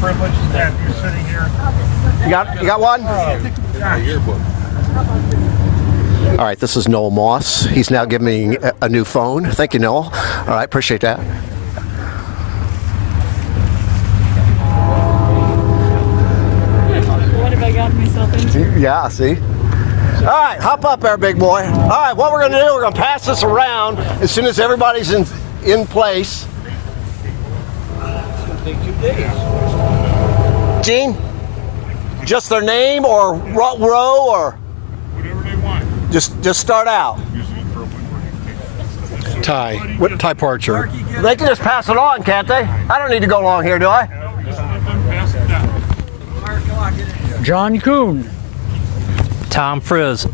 privilege to have you sitting here. You got one? Yearbook. All right, this is Noel Moss. He's now giving me a new phone. Thank you, Noel. All right, appreciate that. What have I gotten myself into? Yeah, see? All right, hop up there, big boy. All right, what we're going to do, we're going to pass this around as soon as everybody's in place. It's going to take 2 days. Gene, just their name or row or? Whatever they want. Just start out. Ty. What Ty Parcher? They can just pass it on, can't they? I don't need to go along here, do I? Just let them pass it down. John Kuhn. Tom Frizz.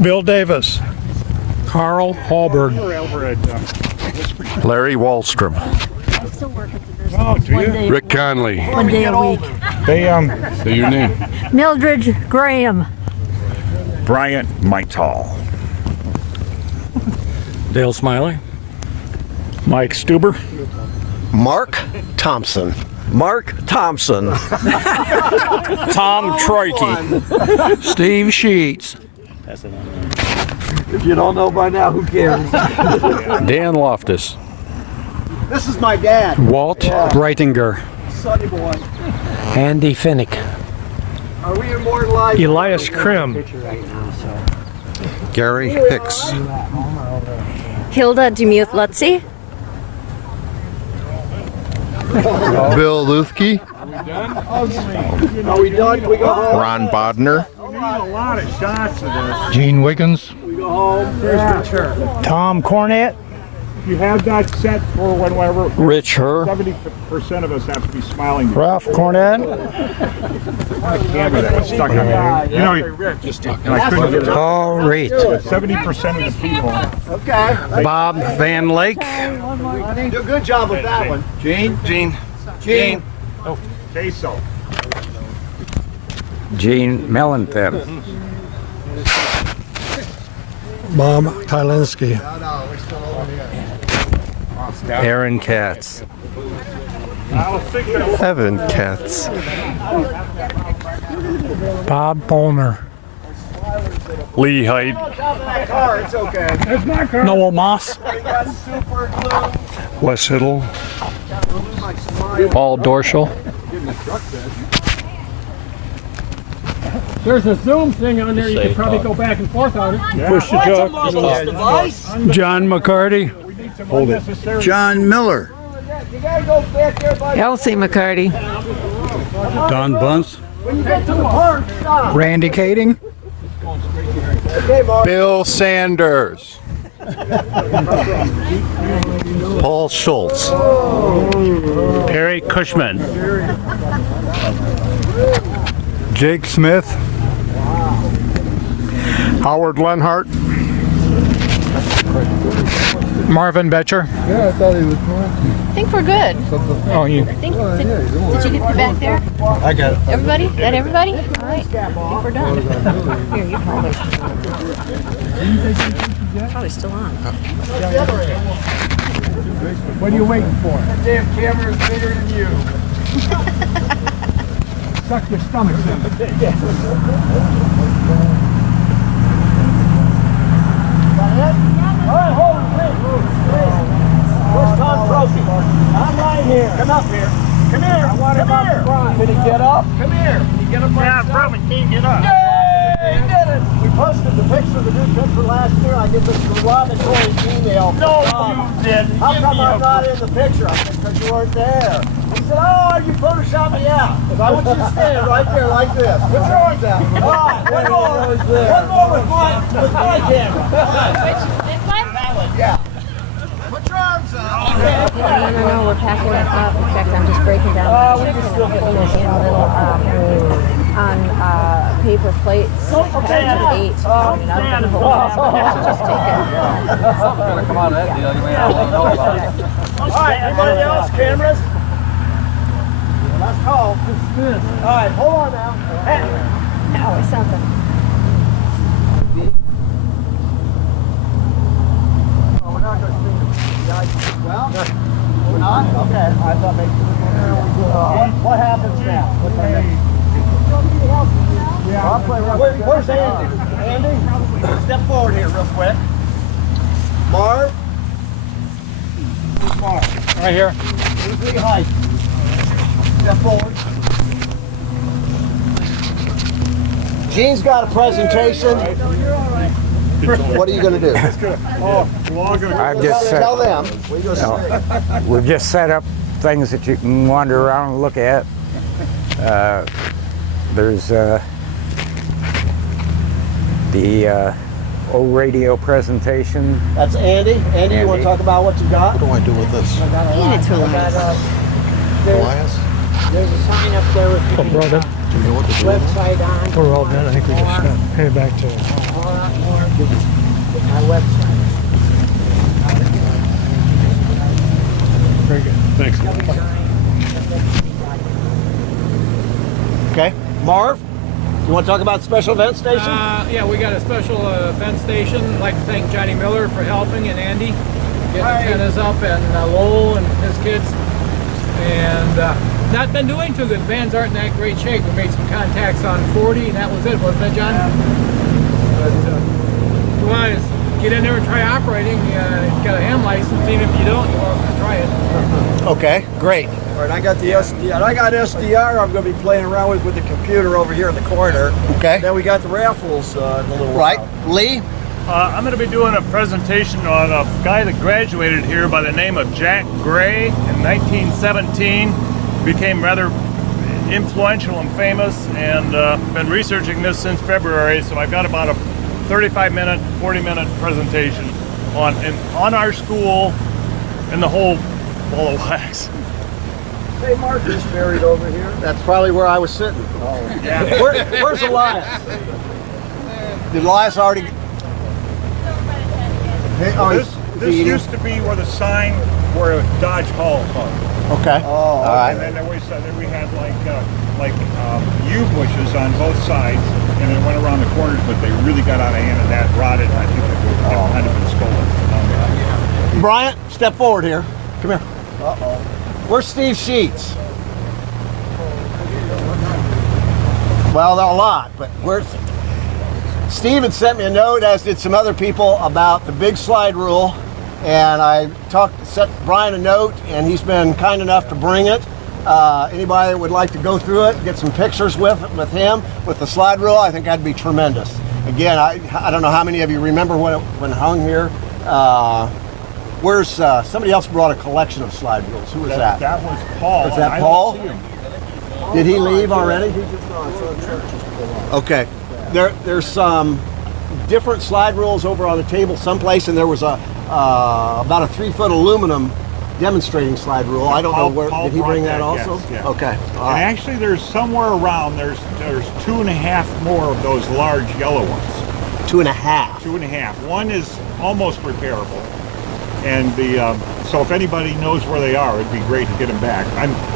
Bill Davis. Carl Hallberg. Larry Wallstrom. I still work at the business. Oh, do you? Rick Conley. One day a week. They, Say your name. Mildred Graham. Bryant Mital. Dale Smiley. Mike Stuber. Mark Thompson. Mark Thompson. Tom Troike. Steve Sheets. If you don't know by now, who cares? Dan Loftus. This is my dad. Walt Breitinger. Sonny boy. Andy Finnick. Are we immortalized? Elias Krim. Gary Hicks. Hilda Demuth-Lutzy. Bill Luthke. Are we done? Can we go home? Ron Bodner. We need a lot of shots of this. Gene Wiggins. We go home. There's return. Tom Cornett. If you have that set for whenever, Rich Herr. 70% of us have to be smiling. Ralph Cornett. Camera that was stuck on there. You know, and I couldn't get it. Paul Reed. 70% of the people. Okay. Bob Van Lake. Do a good job with that one. Gene. Say so. Gene Mellenthin. Bob Tylinski. Aaron Katz. Evan Katz. Bob Polner. Lee Height. It's okay. Noel Moss. Wes Hiddle. Paul Dorschel. There's a Zoom thing on there. You could probably go back and forth on it. Push the talk. John McCarty. Hold it. John Miller. Elsie McCarty. Don Bunce. Randy Kading. Bill Sanders. Paul Schultz. Harry Cushman. Jake Smith. Howard Lenhart. Marvin Betcher. I think we're good. Oh, you. I think. Did you get back there? I got it. Everybody? That everybody? All right. I think we're done. Here, you hold it. Probably still on. What are you waiting for? That damn camera is bigger than you. Suck your stomach in. Alright, hold it, wait. Where's Tom Trophy? I'm right here. Come up here. Come here. I want him up front. Can he get up? Come here. Can he get up right Yeah, probably can't get up. Yay! He did it! We posted the picture of the new picture last year. I get this derogatory email. No, you didn't. How Give come me I'm a not in the picture? I said, because you weren't there. He said, oh, you photoshopped me out. I want you to stand right there like this. Put your arms out. All right, one more. One more with my camera. This one? Yeah. Put your arms out. No, we're packing it up. In fact, I'm just breaking down the chicken and putting it in little on paper plates. Okay. Packed with 8. I mean, I'm going to hold it. Just take it. All right, anybody else? Cameras? Last call. All right, hold on now. Hey. Oh, it's something. Oh, we're not going to see the well, we're not? Okay. I thought maybe we were going to quick. Marv? Where's Marv? Right here. Where's Lee Height? Step forward. Gene's got a presentation. What are you going to do? I've just Tell set, them. What are you going to say? we've just set up things that you can wander around and look at. There's the old radio presentation. That's Andy. Andy, you want to talk about what you got? What do I do with this? Hand it to Elias. Elias? There's a sign up there with the Brother, Do you know what to do with this? website on. we're all done. I think we just got to pay it back to My website. Very good. Thanks. Okay. Marv, you want to talk about the special event station? Yeah, we got a special event station. I'd like to thank Johnny Miller for helping and Andy getting antennas up, and Lowell and his kids. And not been doing too good. The bands aren't in that great shape. We made some contacts on 40, and that was it, wasn't it, John? But we want to get in there and try operating. You've got a ham license. Even if you don't, you want to try it. Okay, great. All right, I got the SDR. I got SDR. I'm going to be playing around with the computer over here in the corner. Okay. Then we got the raffles in a little Right. while. Lee? I'm going to be doing a presentation on a guy that graduated here by the name of Jack Gray in 1917. Became rather influential and famous, and been researching this since February, so I've got about a 35-minute, 40-minute presentation on our school and the whole ball of wax. Hey, Mark is buried over here. That's probably where I was sitting. Oh, Yeah. Where's Elias? Did Elias already... Hey, oh, This used to be where the sign where Dodge Hall was. Okay. Oh, All right. And then we had yew bushes on both sides, and it went around the corners, but they really got out of hand, and that rotted. And I think they kind of been stolen. Bryant, step forward here. Come here. Uh-oh. Where's Steve Sheets? Well, there are a lot, but where's... Steve had sent me a note, as did some other people, about the big slide rule, and I sent Brian a note, and he's been kind enough to bring it. Anybody that would like to go through it, get some pictures with him, with the slide rule, I think that'd be tremendous. Again, I don't know how many of you remember when it hung here. Where's somebody else brought a collection of slide rules? Who was that? That was Paul. Was that and I Paul? don't see him. Did he leave already? He's just gone. So the church is pulled off. Okay. There's some different slide rules over on the table someplace, and there was about a 3-foot aluminum demonstrating slide rule. I don't know where. Paul Did he bring brought that also? yes, yeah. Okay. All And right. actually, there's somewhere around, there's 2.5 more of those large yellow ones. 2.5. 2.5. One is almost repairable. And so if anybody knows where they are, it'd be great to get them back.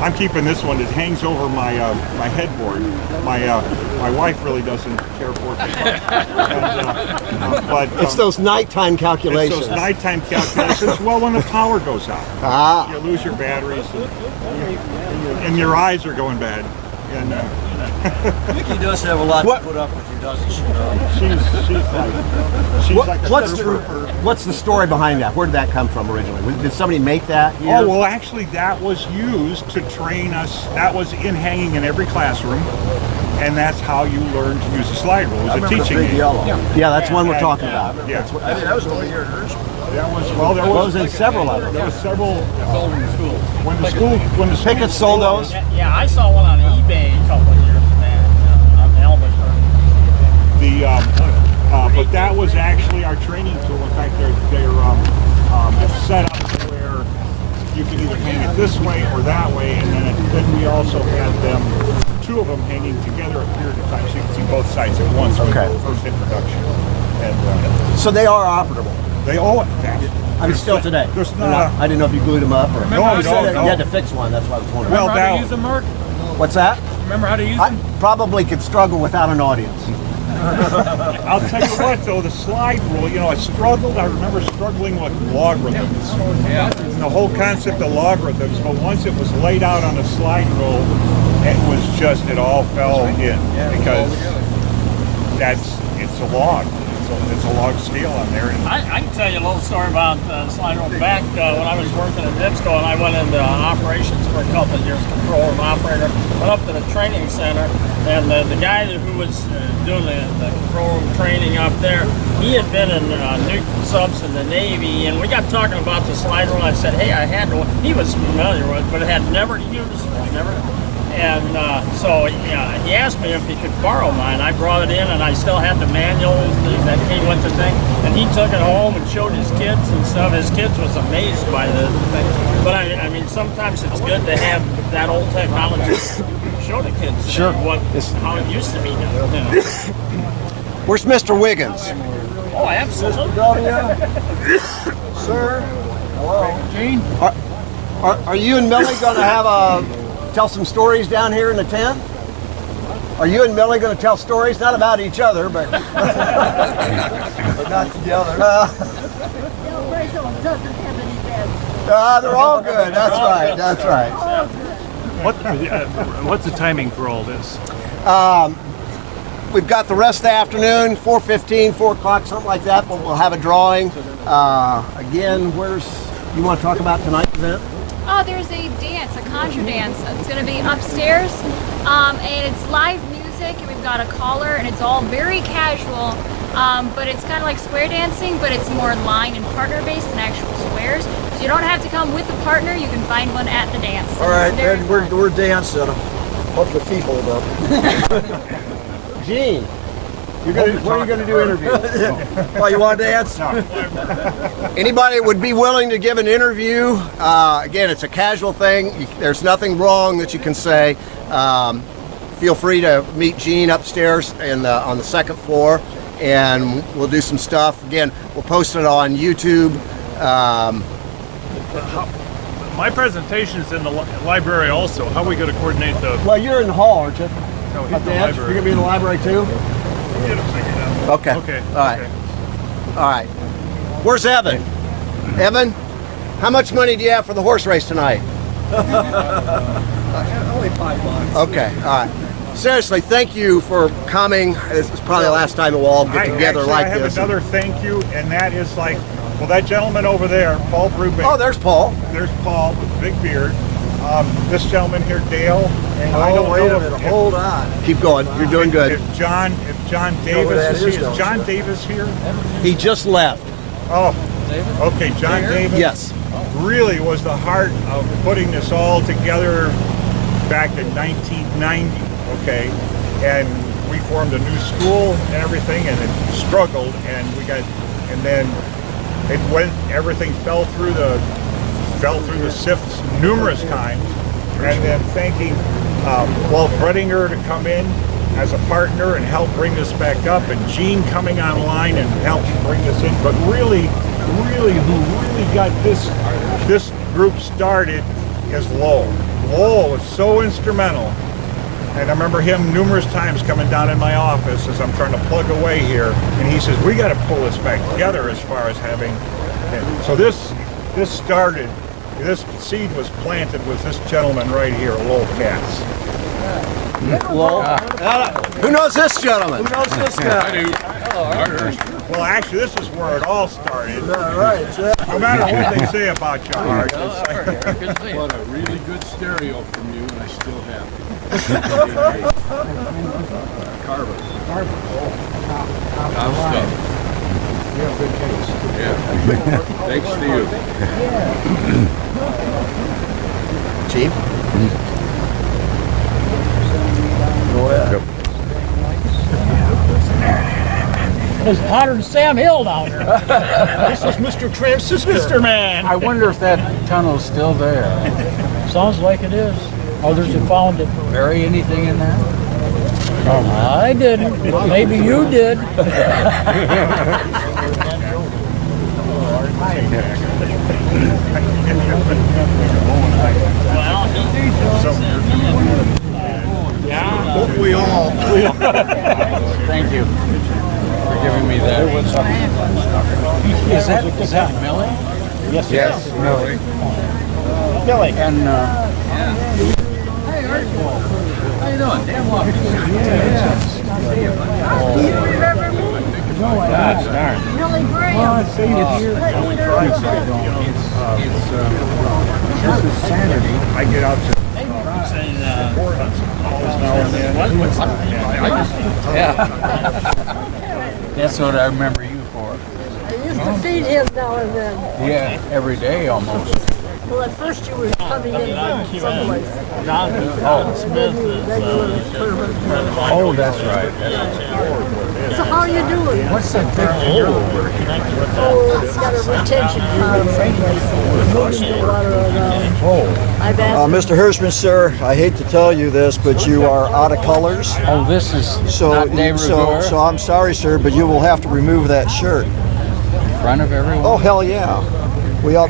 I'm keeping this one. It hangs over my my headboard. My wife really doesn't care for it too much. But It's those nighttime calculations. It's those nighttime calculations. Well, when the power goes out, you lose your batteries, and your eyes are going bad. And Mickey does have a lot What- to put up with you, doesn't she? she's like a What's trooper. what's the story behind that? Where did that come from originally? Did somebody make that here? Oh, well, actually, that was used to train us. That was hanging in every classroom, and that's how you learn to use the slide rule. It was a teaching Big aid. yellow. Yeah, that's one we're And, talking about. Yeah, I think that was over here at her school. that was. Well, there Well, was. in several of them. There was several. When the school. Pickett sold those. Yeah, I saw one on eBay a couple of years back on Albert. But that was actually our training tool. In fact, they're set up to where you can either hang it this way or that way, and then we also had them, 2 of them hanging together a period of time, so you can see both sides at once. Okay. When first introduction, and So they are operable. they all. I mean, still today. There's They're not. I didn't know if you glued them up or. No, You said that no. You had to fix one. That's why I was wondering. Well, Remember how that- to use them, Mark? What's that? Remember how to use I them? probably could struggle without an audience. I'll tell you what, though, the slide rule, I remember struggling with logarithms. Yeah. And the whole concept of logarithms, but once it was laid out on a slide rule, it all fell in because it's a log. it's a log scale on there. And I can tell you a little story about slide rule. Back when I was working at NIPSCO and I went into operations for a couple of years, control room operator, went up to the training center, and the guy who was doing the control room training up there, he had been in nuke subs in the Navy, and we got talking about the slide rule. I said, hey, I had one. He was familiar with it, but had never used one, never. And so he asked me if he could borrow mine. I brought it in, and I still had the manual that came with the thing. And he took it home and showed his kids and stuff. His kids was amazed by the thing. But I mean, sometimes it's good to have that old technology show the kids how it used to be done. You know. Where's Mr. Wiggins? Oh, absolutely. Sir. Hello. Gene? Are you and Millie going to tell some stories down here in the tent? Are you and Millie going to tell stories, not about each other, but But not together. they're all good. That's right. That's right. What's the timing for all this? We've got the rest of the afternoon, 4:15, 4 o'clock, something like that. But we'll have a drawing. Again, you want to talk about tonight's event? Oh, there's a dance, a conjure dance. It's going to be upstairs, and it's live music, and we've got a caller, and it's all very casual, but it's kind of like square dancing, but it's more line and partner based than actual squares. So you don't have to come with a partner, you can find one at the dance. All right, then we're dancing. Hope the feet hold up. Gene, when are you going to do interviews? Oh, you want to dance? No. Anybody would be willing to give an interview? Again, it's a casual thing. There's nothing wrong that you can say. Feel free to meet Gene upstairs on the second floor, and we'll do some stuff. Again, we'll post it on YouTube. My presentation is in the library also. How are we going to coordinate the... Well, you're in the hall, aren't you? No, he's At in the the edge? library. You're going to be in the library too? We'll get it figured out. Okay. Okay. All right. Okay. All right. Where's Evan? Evan, how much money do you have for the horse race tonight? Only $5. Okay. All right. Seriously, thank you for coming. This is probably the last time we'll all get together like I have this. another thank you, and that is that gentleman over there, Paul Brubeck. Oh, there's Paul. There's Paul with the big beard. This gentleman here, Dale. And I don't Wait know a minute. Hold on. Keep going. You're doing good. If John Davis is here, is John Davis here? He just left. Oh, okay. John Davis. Yes. Really was the heart of putting this all together back in 1990. Okay, and we formed a new school and everything, and it struggled, and then it went. Everything fell through the sifts numerous times, and then thanking Walt Bredinger to come in as a partner and help bring this back up, and Gene coming online and helping bring this in. But really, who really got this group started is Lowell. Lowell was so instrumental. And I remember him numerous times coming down in my office as I'm trying to plug away here, and he says, we got to pull this back together as far as having. And so this seed was planted with this gentleman right here, Lowell Katz. Who knows this gentleman? Who knows this guy? I do. Well, actually, this is where it all started. Right. No matter what they say about you, Art. What a really good stereo from you, and I still have it. Carver. Top stuff. You have good taste. Yeah. Thanks to you. Chief? Go ahead. It's hotter than Sam Hill down there. This is Mr. Transistor. Mr. Man. I wonder if that tunnel's still there. Sounds like it is. Others have found it. Bury anything in there? I didn't. Maybe you did. We all. Thank you for giving me that. Is that Millie? Yes. Yes, Millie. Billy. And hey, Art. How you doing? Damn well. Gosh darn. Really great. This is Saturday. I get out to That's what I remember you for. I used to feed him now and then. Yeah, every day almost. Well, at first you were coming in from someplace. Oh, that's right. So how are you doing? What's that big hole over here? Oh, it's got a retention pond someplace. Moving the water around. I've asked Mr. Hirschman, sir, I hate to tell you this, but you are out of colors. Oh, this is not de rigueur. So I'm sorry, sir, but you will have to remove that shirt. In front of everyone? Oh, hell yeah.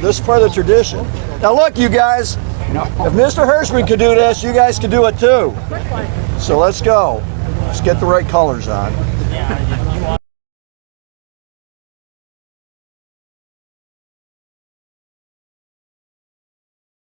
This is part of the tradition. Now look, you guys, if Mr. Hirschman could do this, you guys could do it too. So let's go. Let's get the right colors on.